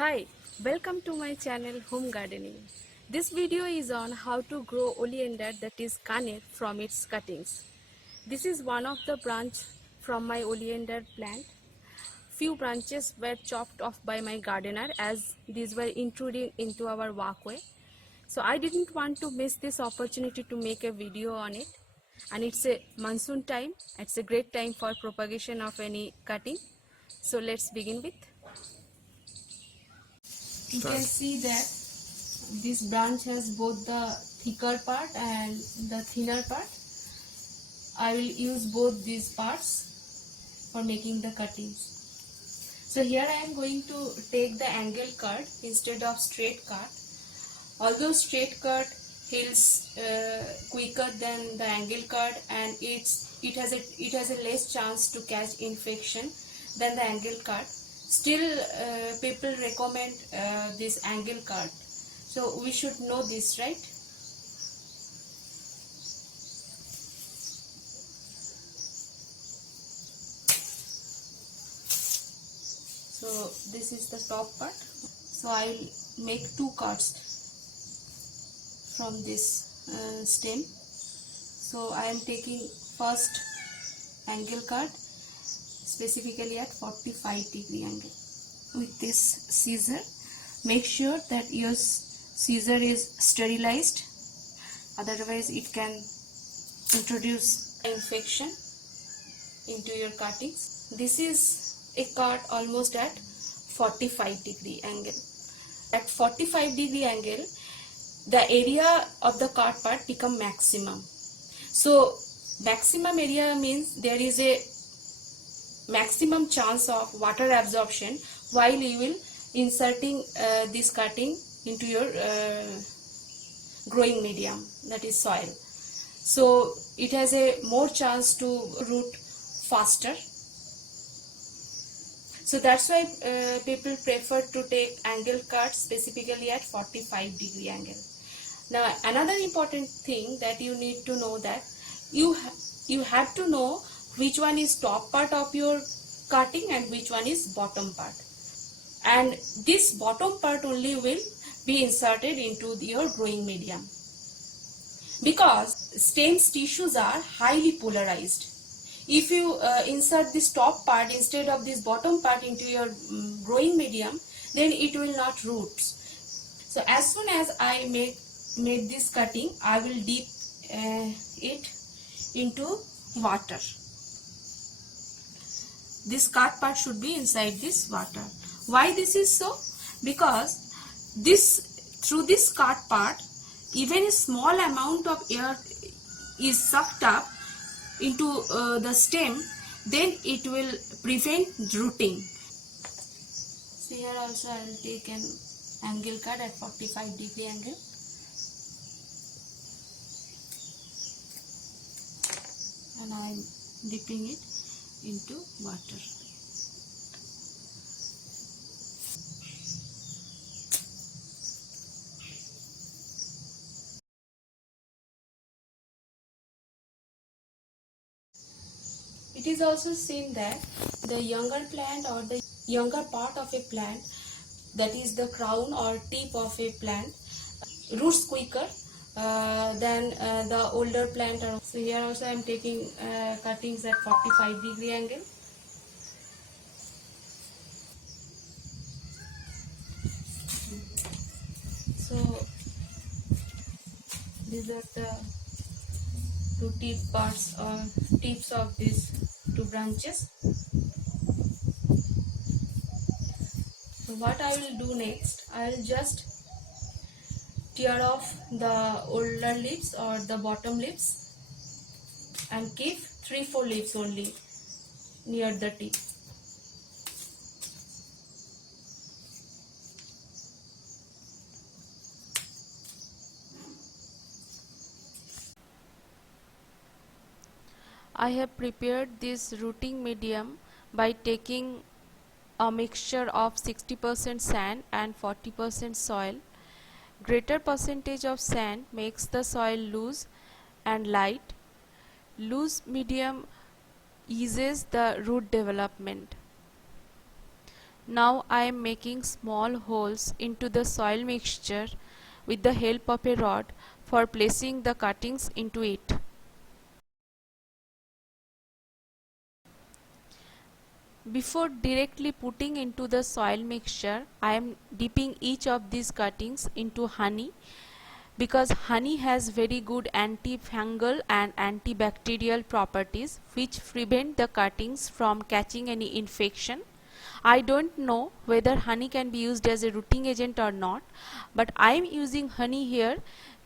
Hi, welcome to my channel Home Gardening. This video is on how to grow oleander, that is cane, from its cuttings. This is one of the branch from my oleander plant. Few branches were chopped off by my gardener as these were intruding into our walkway. So I didn't want to miss this opportunity to make a video on it. And it's a monsoon time. It's a great time for propagation of any cutting. So let's begin with. You can see that this branch has both the thicker part and the thinner part. I will use both these parts for making the cuttings. So here I am going to take the angle cut instead of straight cut. Although straight cut heals quicker than the angle cut, and it has a less chance to catch infection than the angle cut. Still, people recommend this angle cut. So we should know this, right? So this is the top part. So I will make two cuts from this stem. So I am taking first angle cut, specifically at 45-degree angle. With this scissor, make sure that your scissor is sterilized, otherwise it can introduce infection into your cuttings. This is a cut almost at 45-degree angle. At 45-degree angle, the area of the cut part become maximum. So maximum area means there is a maximum chance of water absorption while you will inserting this cutting into your growing medium, that is soil. So it has a more chance to root faster. So that's why people prefer to take angle cut specifically at 45-degree angle. Now another important thing that you need to know, that you have to know which one is top part of your cutting and which one is bottom part. And this bottom part only will be inserted into your growing medium, because stems tissues are highly polarized. If you insert this top part instead of this bottom part into your growing medium, then it will not root. So as soon as I made this cutting, I will dip it into water. This cut part should be inside this water. Why this is so? Because through this cut part, even a small amount of air is sucked up into the stem, then it will prevent rooting. So here also I will take an angle cut at 45-degree angle. And I am dipping it into water. It is also seen that the younger plant or the younger part of a plant, that is the crown or tip of a plant, roots quicker than the older plant. So here also I am taking cuttings at 45-degree angle. So these are the two tip parts or tips of these two branches. So what I will do next, I will just tear off the older leaves or the bottom leaves and keep 3-4 leaves only near the tip. I have prepared this rooting medium by taking a mixture of 60% sand and 40% soil. Greater percentage of sand makes the soil loose and light. Loose medium eases the root development. Now I am making small holes into the soil mixture with the help of a rod for placing the cuttings into it. Before directly putting into the soil mixture, I am dipping each of these cuttings into honey, because honey has very good antifungal and antibacterial properties which prevent the cuttings from catching any infection. I don't know whether honey can be used as a rooting agent or not, but I am using honey here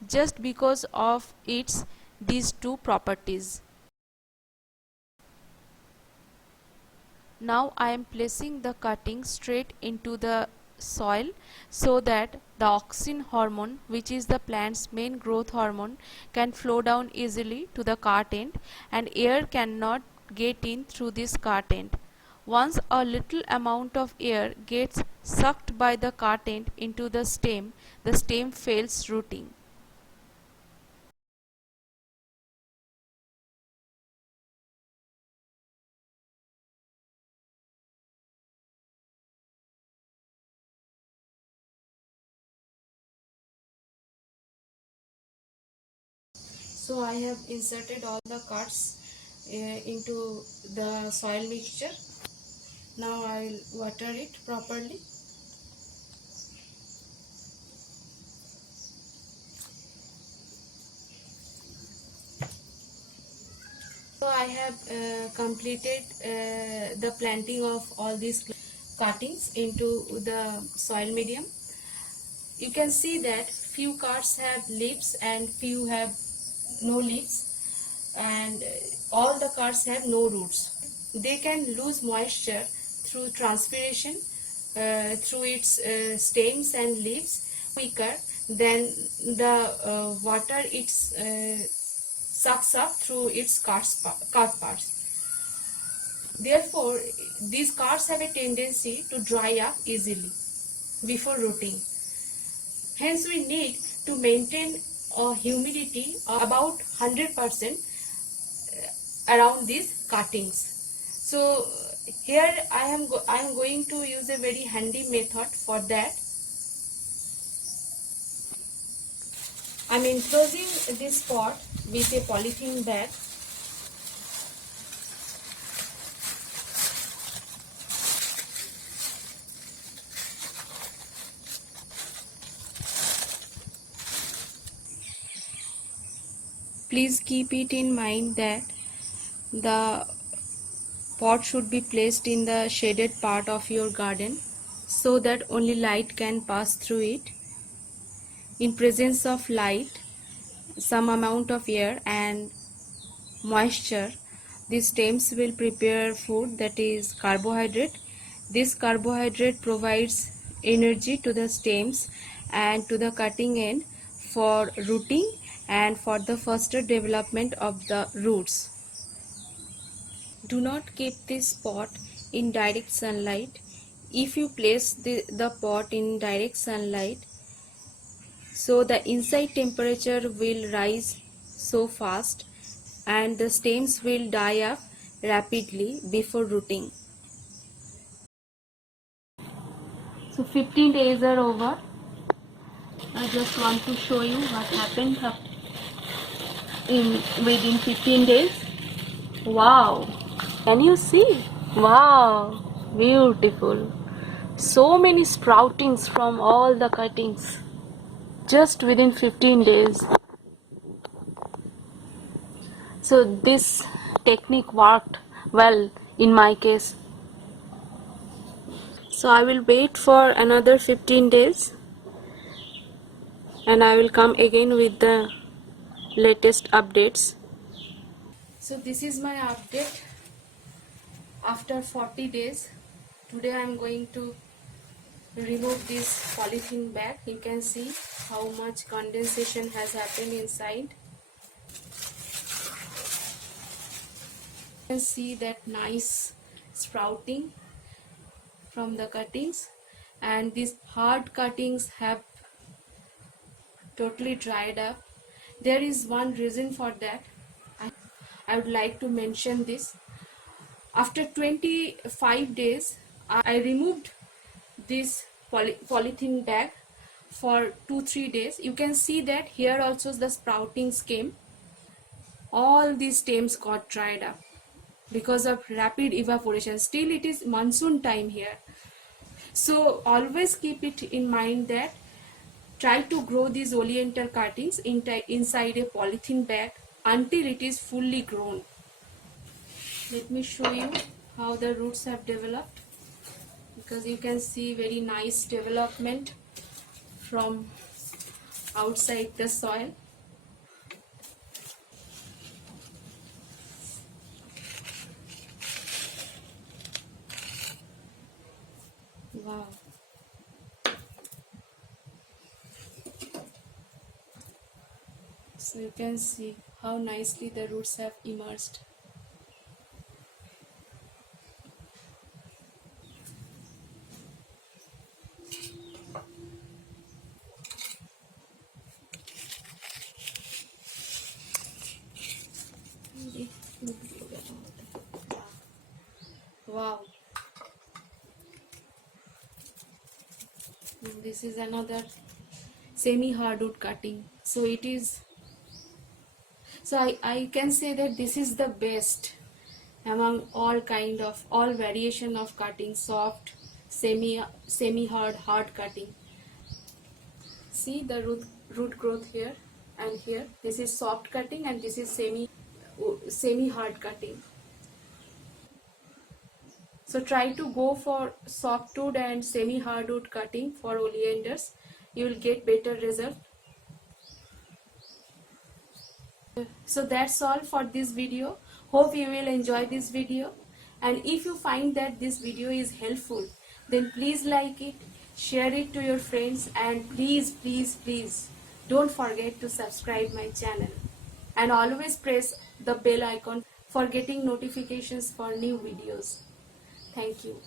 just because of its these two properties. Now I am placing the cutting straight into the soil so that the auxin hormone, which is the plant's main growth hormone, can flow down easily to the cart end and air cannot get in through this cart end. Once a little amount of air gets sucked by the cart end into the stem fails rooting. So I have inserted all the cards into the soil mixture. Now I will water it properly. So I have completed the planting of all these cuttings into the soil medium. You can see that few cards have leaves and few have no leaves, and all the cards have no roots. They can lose moisture through transpiration through its stems and leaves quicker than the water it sucks up through its card parts. Therefore, these cards have a tendency to dry up easily before rooting. Hence, we need to maintain a humidity of about 100% around these cuttings. So here I am going to use a very handy method for that. I am enclosing this pot with a polythene bag. Please keep it in mind that the pot should be placed in the shaded part of your garden so that only light can pass through it. In presence of light, some amount of air and moisture, the stems will prepare food, that is carbohydrate. This carbohydrate provides energy to the stems and to the cutting end for rooting and for the faster development of the roots. Do not keep this pot in direct sunlight. If you place the pot in direct sunlight, so the inside temperature will rise so fast and the stems will die up rapidly before rooting. So 15 days are over. I just want to show you what happened in within 15 days. Wow, can you see? Wow, beautiful. So many sproutings from all the cuttings just within 15 days. So this technique worked well in my case. So I will wait for another 15 days and I will come again with the latest updates. So this is my update after 40 days. Today I am going to remove this polythene bag. You can see how much condensation has happened inside. You can see that nice sprouting from the cuttings, and these hard cuttings have totally dried up. There is one reason for that. I would like to mention this. After 25 days, I removed this polythene bag for 2-3 days. You can see that here also the sproutings came. All these stems got dried up because of rapid evaporation. Still it is monsoon time here, so always keep it in mind that try to grow these oleander cuttings inside a polythene bag until it is fully grown. Let me show you how the roots have developed, because you can see very nice development from outside the soil. Wow. So you can see how nicely the roots have emerged. Wow. This is another semi hardwood cutting. So it is, so I can say that this is the best among all variation of cutting, soft, semi hard cutting. See the root growth here and here. This is soft cutting and this is semi hard cutting. So try to go for softwood and semi hardwood cutting for oleanders. You will get better result. So that's all for this video. Hope you will enjoy this video, and if you find that this video is helpful, then please like it, share it to your friends, and please don't forget to subscribe my channel, and always press the bell icon for getting notifications for new videos. Thank you.